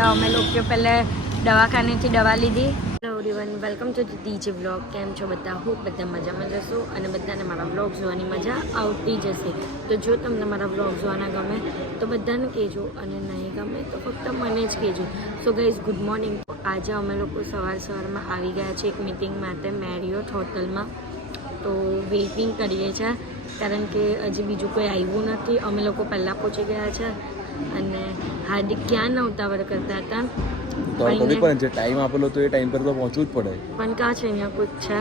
એટલે અમે લોકો પહેલાં દવાખાનેથી દવા લીધી. Hello everyone, welcome to DJ vlog. કેમ છો બધા? હું બધા મજામાં જશો અને બધાને મારા વ્લોગ જોવાની મજા આવતી જશે. તો જો તમને મારા વ્લોગ જોવાના ગમે તો બધાને કહેજો અને નહીં ગમે તો ફક્ત મને જ કહેજો. So guys, good morning. આજે અમે લોકો સવારમાં આવી ગયા છે એક મિટિંગ માટે મેરિયોટ હોટલમાં. તો વેઇટિંગ કરીએ છીએ કારણ કે હજી બીજું કોઈ આવ્યું નથી. અમે લોકો પહેલાં પહોંચી ગયા છે અને હાર્દિક ક્યાં ન ઉતાવળ કરતા હતા. પણ જે ટાઈમ આપેલો તો એ ટાઈમ પર તો પહોંચવું જ પડે. પણ કાં છે અહીંયા કોઈ છે?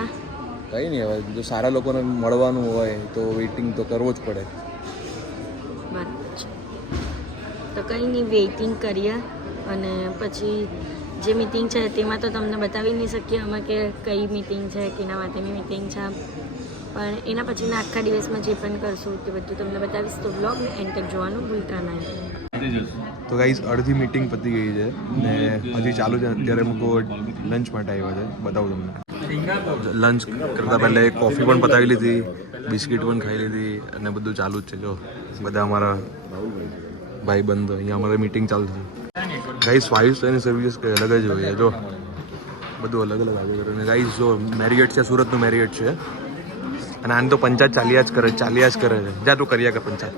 કંઈ નહીં, હવે જો સારા લોકોને મળવાનું હોય તો વેઇટિંગ તો કરવો જ પડે. બરાબર છે. તો કંઈ નહીં, વેઇટિંગ કરીએ અને પછી જે મિટિંગ છે તેમાં તો તમને બતાવી નહીં શકીએ અમે કે કઈ મિટિંગ છે, કેના માટેની મિટિંગ છે. પણ એના પછીના આખા દિવસમાં જે પણ કરશું તે બધું તમને બતાવીશ. તો બ્લોગને એન્ડ તક જોવાનું ભૂલતા નહીં. તો ગાઈઝ, અડધી મિટિંગ પતી ગઈ છે ને હજી ચાલુ છે. અત્યારે લોકો લંચ માટે આવ્યા છે, બતાવું તમને. લંચ કરતાં પહેલાં એક કોફી પણ પતાવી લીધી, બિસ્કિટ પણ ખાઈ લીધી અને બધું ચાલુ જ છે. જો બધા અમારા ભાઈ બંધો અહીંયા અમારી મિટિંગ ચાલુ છે. ગાઈઝ, 5 સ્ટારની સર્વિસ કંઈ અલગ જ હોય. જો બધું અલગ અલગ આવે કરે. અને ગાઈઝ જો મેરિયટ છે, સુરતનું મેરિયટ છે અને આને તો પંચાયત ચાલ્યા જ કરે છે. જા તું કર્યા કર પંચાયત.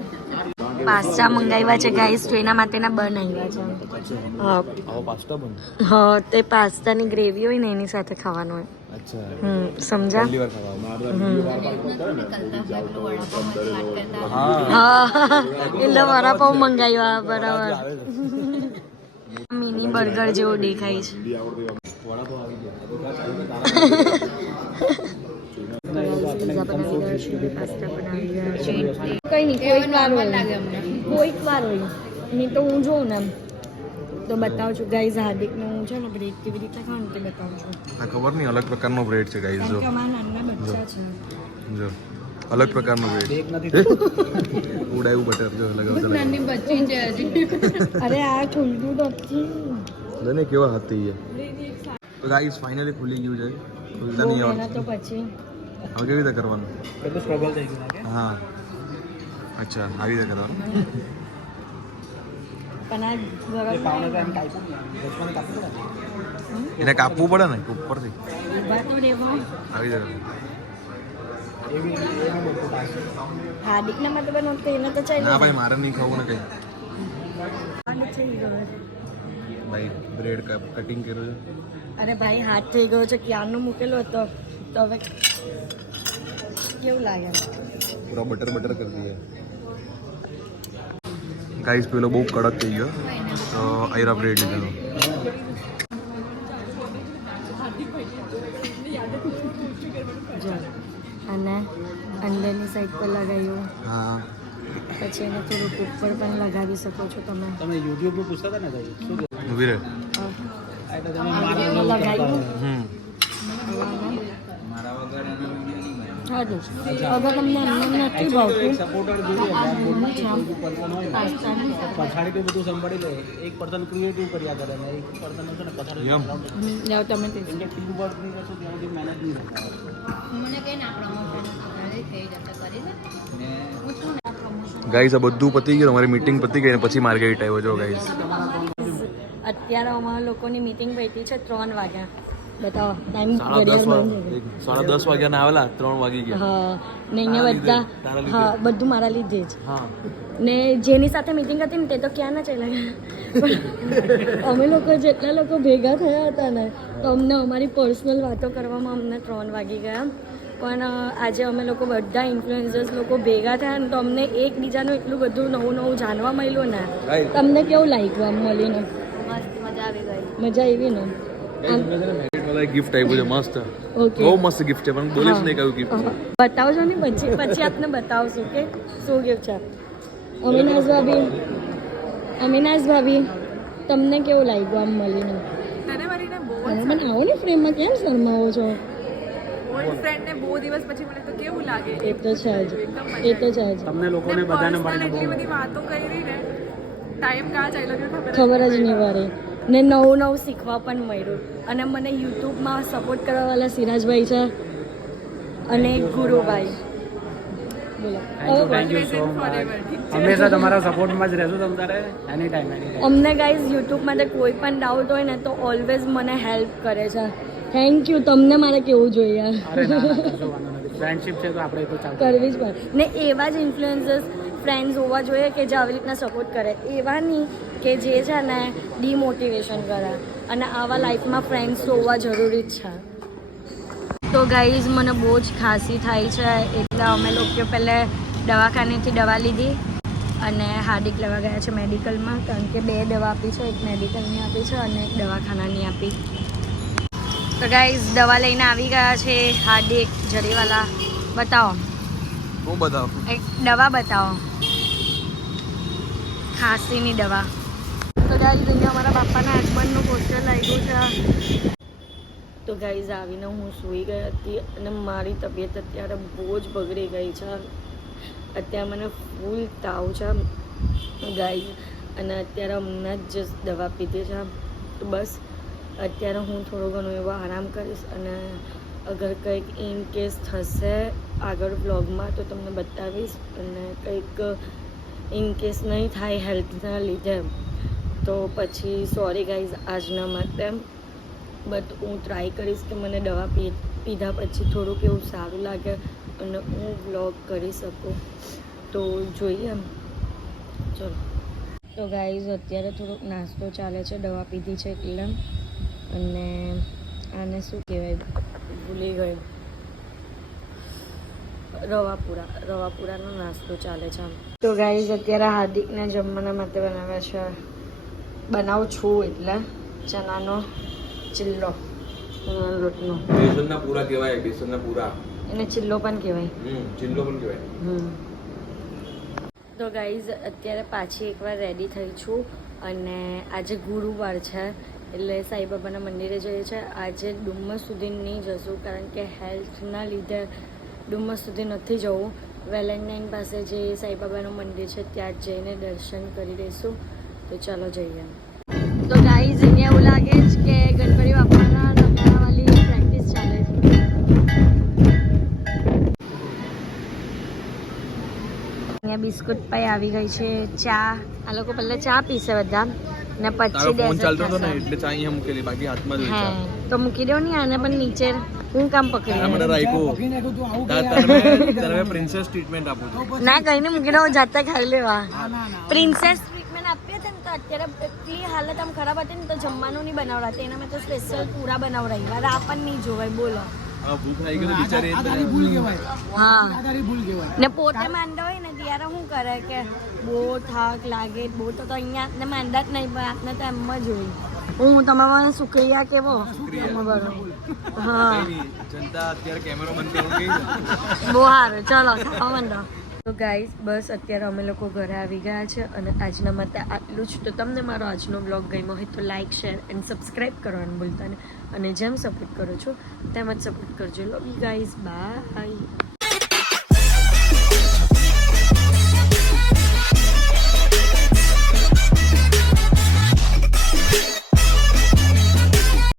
પાસ્તા મંગાવ્યા છે ગાઈસ, તો એના માટેના બન આવ્યા છે. હા, તે પાસ્તાની ગ્રેવી હોય ને એની સાથે ખાવાનું હોય. સમજા? હા, એટલે વડાપાવ મંગાવ્યા. બરાબર. મિની બર્ગર જેવો દેખાય છે. કઈ નહીં, કોઈક વાર હોય નહીં તો હું જોઉં ને તો બતાવું છું. ગાઈઝ, હાર્દિકને હું છે ને બ્રેડ કેવી રીતે ખાવાનું તે બતાવું છું. આ ખબર નહીં, અલગ પ્રકારનો બ્રેડ છે ગાઈઝ. જો અમારા નાના બચ્ચા છે. જો અલગ પ્રકારનો બ્રેડ ઉડાયું બટર જો લગાવતા નાની બચ્ચી છે હજી. અરે આ ખુલતું નથી. લને કેવા હતી એ. તો ગાઈઝ, ફાઇનલી ખુલી ગયું છે. ખુલતા નહીં આવડતું તો પછી હવે કેવી રીતે કરવાનું? હા, અચ્છા, આવી રીતે કરવાનું. પણ આ એને કાપવું પડે ને ઉપરથી. આવી રીતે હાર્દિકના માટે બનાવતો એને તો ચાલે. ના ભાઈ, મારે નહીં ખાવું ને કંઈ. ભાઈ બ્રેડ કટિંગ કર્યું છે. અરે ભાઈ, હાથ થઈ ગયો છે, ક્યારનો મૂકેલો હતો. તો હવે કેવું લાગે? પૂરા બટર કરી દઈએ. ગાઈસ, પેલો બહુ કડક થઈ ગયો તો આયરા બ્રેડ લીધેલો. અને અંદરની સાઈડ પર લગાવ્યું. હા, પછી એને થોડુંક ઉપર પણ લગાવી શકો છો તમે. યુટ્યુબ પર પૂછતા હતા ને ઉભી રહે. લગાવ્યું. અગર તમને અન્ન નથી ભાવતું પછાડી બધું સંભાળી લે. એક પર્સન ક્રિએટિવ કર્યા કરે ને એક પર્સન છે ને પછાડી જાઓ તમે ટીમ વર્ક નહીં કરશો ત્યાં સુધી મહેનત નહીં થાય. ગાઈસ, આ બધું પતી ગયું. અમારી મીટિંગ પતી ગઈ ને પછી માર્કેટ આવ્યો. જો ગાઈસ, અત્યારે અમારા લોકોની મીટિંગ પતી છે 3 વાગ્યા. બતાવો ટાઈમ. 10:30 વાગ્યાના આવેલા, 3 વાગી ગયા. હા, ને અહીંયા બધા. હા, બધું મારા લીધે જ. ને જેની સાથે મીટિંગ હતી ને તે તો ક્યાં ના ચાલ્યા ગયા. પણ અમે લોકો જેટલા લોકો ભેગા થયા હતા ને તો અમને અમારી પર્સનલ વાતો કરવામાં અમને 3 વાગી ગયા. પણ આજે અમે લોકો બધા ઇન્ફ્લુએન્સર્સ લોકો ભેગા થયા ને તો અમને એકબીજાનું એટલું બધું નવું જાણવા મળ્યું ને. તમને કેવું લાગ્યું આમ મળીને? મજા આવી ગઈ. મજા આવી ને? ગિફ્ટ આપ્યું છે મસ્ત. ઓકે, બહુ મસ્ત ગિફ્ટ છે, પણ બોલીશ નહીં કયું ગિફ્ટ છે. બતાવજો ને પછી આપને બતાવશું કે શું ગિફ્ટ છે. અમીનાઝ ભાભી, તમને કેવું લાગ્યું આમ મળીને? મને આવો ને ફ્રેમમાં કેમ શરમાવો છો? બહુ દિવસ પછી મને તો કેવું લાગે. એ તો છે જ, એ તો છે જ. તમને લોકોને બધાને એટલી બધી વાતો કરી ને ટાઈમ કાં ચાલ્યો ગયો ખબર જ નહીં પડે. ને નવું શીખવા પણ મળ્યું. અને મને યુટ્યુબમાં સપોર્ટ કરવાવાળા સિરાજભાઈ છે અને ગુરુભાઈ. બોલો થેન્ક યુ સો મચ હંમેશા તમારા સપોર્ટમાં જ રહેજો તમ તારે એની ટાઈમ અમને ગાઈઝ યુટ્યુબ માટે કોઈ પણ ડાઉટ હોય ને તો ઓલવેઝ મને હેલ્પ કરે છે. Thank you. તમને મારે કેવું જોઈએ અરે ના ના કશો વાંધો નથી ફ્રેન્ડશિપ છે તો આપણે તો ચાલતું કરવી જ પડે ને. એવા જ ઇન્ફ્લુએન્સર્સ ફ્રેન્ડ્સ હોવા જોઈએ કે જે આવી રીતના સપોર્ટ કરે, એવા નહીં કે જે છે ને ડિમોટિવેશન કરે. અને આવા લાઈફમાં ફ્રેન્ડ્સ હોવા જરૂરી જ છે. તો ગાઈઝ મને બહુ જ ખાંસી થાય છે એટલે અમે લોકો પહેલાં દવાખાનેથી દવા લીધી અને હાર્દિક લેવા ગયા છે મેડિકલમાં, કારણ કે 2 દવા આપી છે. એક મેડિકલની આપી છે અને એક દવાખાનાની આપી. તો ગાઈઝ દવા લઈને આવી ગયા છે હાર્દિક જરીવાલા. બતાવો હું બતાવું એક દવા બતાવો, ખાંસીની દવા. તો ગાઈઝ અહીંયા અમારા બાપાના હસબન્ડનું પોસ્ટર લાગ્યું છે. તો ગાઈઝ આવીને હું સૂઈ ગઈ હતી અને મારી તબિયત અત્યારે બહુ જ બગડી ગઈ છે. અત્યારે મને ફૂલ તાવ છે ગાઈઝ, અને અત્યારે હમણાં જ દવા પીધી છે. તો બસ અત્યારે હું થોડો ઘણો એવો આરામ કરીશ અને અગર કંઈક ઇન કેસ થશે આગળ બ્લોગમાં તો તમને બતાવીશ. અને કંઈક ઇન કેસ નહીં થાય હેલ્થના લીધે તો પછી સોરી ગાઈઝ આજના માટે. બટ હું ટ્રાય કરીશ કે મને દવા પીધા પછી થોડુંક એવું સારું લાગે અને હું વ્લોગ કરી શકું. તો જોઈએ ચલો. તો ગાઈઝ અત્યારે થોડોક નાસ્તો ચાલે છે, દવા પીધી છે એટલે. અને આને શું કહેવાય ભૂલી ગઈ, રવાપુરાનો નાસ્તો ચાલે છે. તો ગાઈઝ અત્યારે હાર્દિકને જમવાના માટે બનાવું છું એટલે ચણાનો ચિલ્લો લોટનો. બેસનના પૂરા કહેવાય, બેસનના પૂરા. એને ચિલ્લો પણ કહેવાય. ચિલ્લો પણ કહેવાય. તો ગાઈઝ અત્યારે પાછી એકવાર રેડી થઈ છું અને આજે ગુરુવાર છે એટલે સાંઈબાબાના મંદિરે જઈએ છે. આજે ડુમ્મસ સુધી નહીં જશું કારણ કે હેલ્થના લીધે ડુમ્મસ સુધી નથી જવું. વેલેન્ટાઇન પાસે જે સાંઈબાબાનું મંદિર છે ત્યાં જ જઈને દર્શન કરી લઈશું. તો ચાલો જઈએ. તો ગાઈઝ અહીંયા એવું લાગે છે કે ગણપતિ બાપાના નગારાવાળી પ્રેક્ટિસ ચાલે છે. અહીંયા બિસ્કુટ પાઈ આવી ગઈ છે, ચા. આ લોકો પહેલા ચા પીશે બધા ને પછી ફોન ચાલતો હતો ને એટલે ચા અહીંયા મૂકેલી, બાકી હાથમાં જ હા તો મૂકી દો ને આને પણ નીચે. હું કામ પકડી મને રાખ્યું તને પ્રિન્સેસ ટ્રીટમેન્ટ આપું છું. ના કઈ નહીં મૂકી દો, જાતે ખાઈ લેવા. પ્રિન્સેસ ટ્રીટમેન્ટ આપીએ હતા ને તો અત્યારે એટલી હાલત આમ ખરાબ હતી ને તો જમવાનું નહીં બનાવડાતી. એના મેં તો સ્પેશિયલ પૂરા બનાવડાવ્યા. આ પણ નહીં જોવાય બોલો. ભૂખ આવી ગઈ બિચારી. હા ને પોતે માંદા હોય ને ત્યારે શું કરે કે બહુ થાક લાગે બહુ તો અહીંયા ને માંદા જ નહીં પણ આપને તો એમ જ હોય. હું તમારા શુક્રિયા કેવો હા જનતા અત્યારે કેમેરો બંધ કરી ગઈ છે. બહુ સારું. ચલો ખાવા માંડો. તો ગાઈઝ બસ અત્યારે અમે લોકો ઘરે આવી ગયા છે અને આજના માટે આટલું જ. તો તમને મારો આજનો બ્લોગ ગમ્યો હોય તો લાઇક શેર એન્ડ સબસ્ક્રાઈબ કરવાનું ભૂલતા નહીં. અને જેમ સપોર્ટ કરો છો તેમ જ સપોર્ટ કરજો. Love you guys, by.